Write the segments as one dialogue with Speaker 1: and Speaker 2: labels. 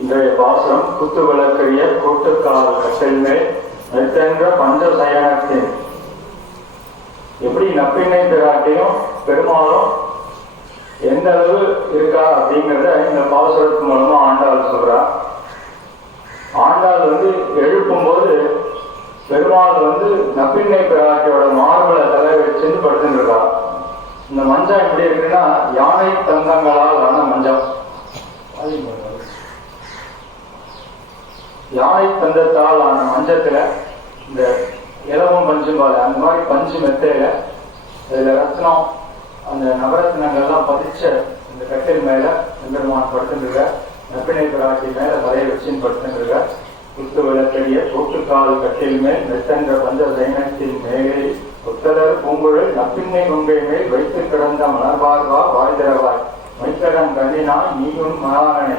Speaker 1: இன்றைய பாசம் குத்து விளக்கரிய கூட்டுக்கால் கட்டில் மேல் நிறுத்தென்ற பஞ்ச சயனத்தின். எப்படி நப்பின்னை பிராட்டியும் பெருமாளும் எந்த அளவு இருக்கா அப்படிங்கிறத இந்த பாசுரத்து மூலமா ஆண்டாள் சொல்றா. ஆண்டாள் வந்து எழுப்பும்போது பெருமாள் வந்து நப்பிண்ணை பிராட்டியோட மார்பலை தலை வச்சுன்னு படுத்துருக்கா இருக்கா. இந்த மஞ்சள் எப்படி இருக்குன்னா யானை தந்தங்களால் ஆன மஞ்சள் யானை தந்தத்தால் ஆன மஞ்சத்துல இந்த இலவம் பஞ்சு பாலை அந்த மாதிரி பஞ்சு மெத்தையில அதுல ரத்னம் அந்த நவரத்னங்கள்லாம் பதிச்ச இந்த கட்டில் மேல எம்பெருமான் படுத்துருக்க நப்பினை பிராட்டி மேல தலையை வச்சுன்னு படுத்துருக்க குத்து விளக்கடிய கூட்டுக்கால் கட்டில் மேல் மெத்தன்ற பஞ்ச சைனத்தின் மேலே புத்தலர் பூங்குழல் நப்பின்னை கொங்கை மேல் வைத்து கிடந்த மலர்பார்வா வாய்திரவாய் மைத்தடம் கண்ணினா நீயும் மகாரணை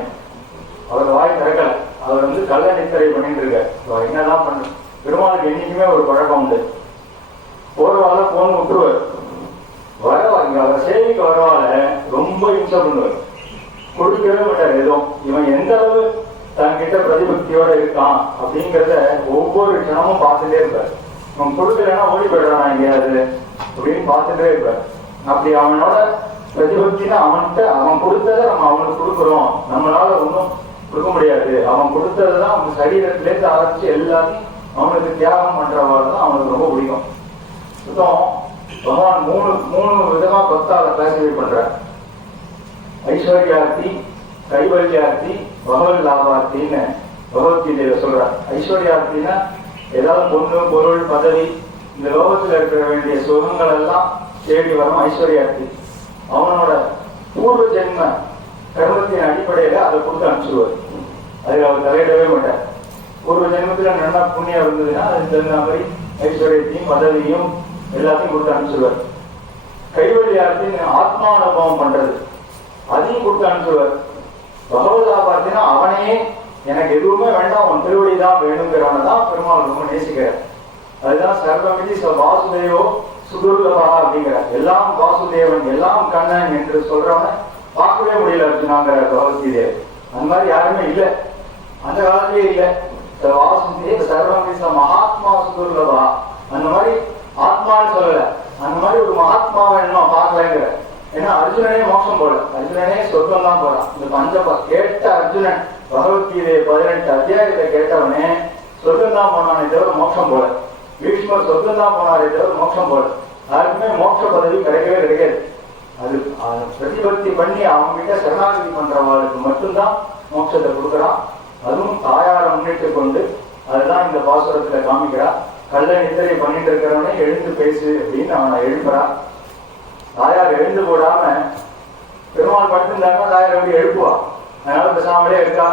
Speaker 1: அவர் வாய் திறக்கல. அவர் வந்து கள்ள நித்திரை பண்ணிட்டு இருக்கார் அவர் என்னதான் பண்ண? பெருமாளுக்கு என்னைக்குமே ஒரு பழக்கம் உண்டு. போர்வால போன் விட்டுருவார். வரவாங்க அவர் சேவைக்கு வரவால ரொம்ப இம்சை பண்ணுவார். கொடுக்கவே மாட்டார். எதுவும் இவன் எந்த அளவு தன்கிட்ட பிரதிபக்தியோட இருக்கான் அப்படிங்கிறத ஒவ்வொரு க்ஷணமும் பார்த்துட்டே இருப்பார். இவன் கொடுக்கலன்னா ஓடி போயிடுறான் எங்கேயாவது அப்படின்னு பார்த்துட்டே இருப்பார். அப்படி அவனோட பிரதிபக்தினா அவன்கிட்ட அவன் கொடுத்ததை நம்ம அவனுக்கு கொடுக்குறோம். நம்மளால ஒன்றும் கொடுக்க முடியாது. அவன் கொடுத்ததுதான் அவன் சரீரத்திலேருந்து ஆரம்பிச்சு எல்லாத்தையும் அவனுக்கு தியாகம் பண்றவாள் தான் அவனுக்கு ரொம்ப பிடிக்கும். சுத்தம் பகவான் மூணு மூணு விதமா பக்தாவை கிளாசிஃபை பண்ற ஐஸ்வர்யார்த்தி கைவல்யார்த்தி பகவல் லாபார்த்தின்னு பகவத்கீதையில சொல்ற ஐஸ்வர்யார்த்தின்னா ஏதாவது பொண்ணு பொருள் பதவி இந்த லோகத்துல இருக்கிற வேண்டிய சுகங்கள் எல்லாம் தேடி வரும் ஐஸ்வர்யார்த்தி. அவனோட பூர்வ ஜென்ம கர்மத்தின் அடிப்படையில அதை கொடுத்து அனுப்பிச்சுடுவார். அதுல அவர் தலையிடவே மாட்டார். ஒரு ஜென்மத்தில் நல்லா புண்ணியம் இருந்ததுன்னா அதுக்கு தகுந்த மாதிரி ஐஸ்வர்யத்தையும் பதவியும் எல்லாத்தையும் கொடுத்து அனுப்பிச்சுடுவார் ஆத்மா அனுபவம் பண்றது. அதையும் கொடுத்து அனுப்பிச்சுடுவார் பகவதா பார்த்தீங்கன்னா அவனையே எனக்கு எதுவுமே வேண்டாம் உன் திருவடி தான் வேணுங்கிறவனை தான் பெருமாள் ரொம்ப நேசிக்கிறார். அதுதான் சர்வமிதி வாசுதேவோ சுதுர்லபா அப்படிங்கிறார். எல்லாம் வாசுதேவன் எல்லாம் கண்ணன் என்று சொல்றவனை பார்க்கவே முடியல அர்ஜுனாங்கிறார் பகவத்கீதேவ் அந்த மாதிரி யாருமே இல்லை. அந்த காலத்திலே இல்லை. இந்த வாசுதேவ சர்வமிதி மகாத்மா சுதுர்லபா அந்த மாதிரி ஆத்மான்னு சொல்லல. அந்த மாதிரி ஒரு மகாத்மாவை என்ன பார்க்கலங்கிற. ஏன்னா அர்ஜுனனே மோசம் போல அர்ஜுனனே சொர்க்கம் தான் போறான். இந்த பஞ்சப கேட்ட அர்ஜுனன் பகவத்கீதை பதினெட்டு அத்தியாயத்தை கேட்டவனே சொர்க்கம் தான் போனானே தவிர மோசம் போல. பீஷ்மர் சொர்க்கம் தான் போனாரே தவிர மோசம் போல. யாருக்குமே மோட்ச பதவி கிடைக்கவே கிடைக்காது. அது அது பிரதிபக்தி பண்ணி அவங்க கிட்ட சரணாகதி பண்றவங்களுக்கு மட்டும்தான் மோட்சத்தை கொடுக்குறான். அதுவும் தாயாரை முன்னிட்டு கொண்டு அதுதான் இந்த பாசுரத்துல காமிக்கிறா. கள்ள நித்திரை பண்ணிட்டு இருக்கிறவனே எழுந்து பேசு அப்படின்னு அவனை எழுப்புறா. தாயார் எழுந்து போடாம பெருமாள் படுத்திருந்தாங்க தாயார் எப்படி எழுப்புவா? அதனால பேசாமலே இருக்கா.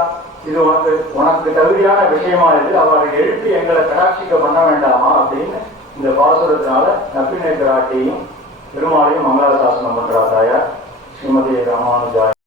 Speaker 1: இது உனக்கு உனக்கு தகுதியான விஷயமா இது. அவரை எழுப்பி எங்களை கடாட்சிக்க பண்ண வேண்டாமா அப்படின்னு இந்த பாசுரத்தினால நப்பினை பிராட்டியும் பெருமாளையும் மங்கள சாசனம் பண்றா தாயார். ஸ்ரீமதி ராமானுஜாய்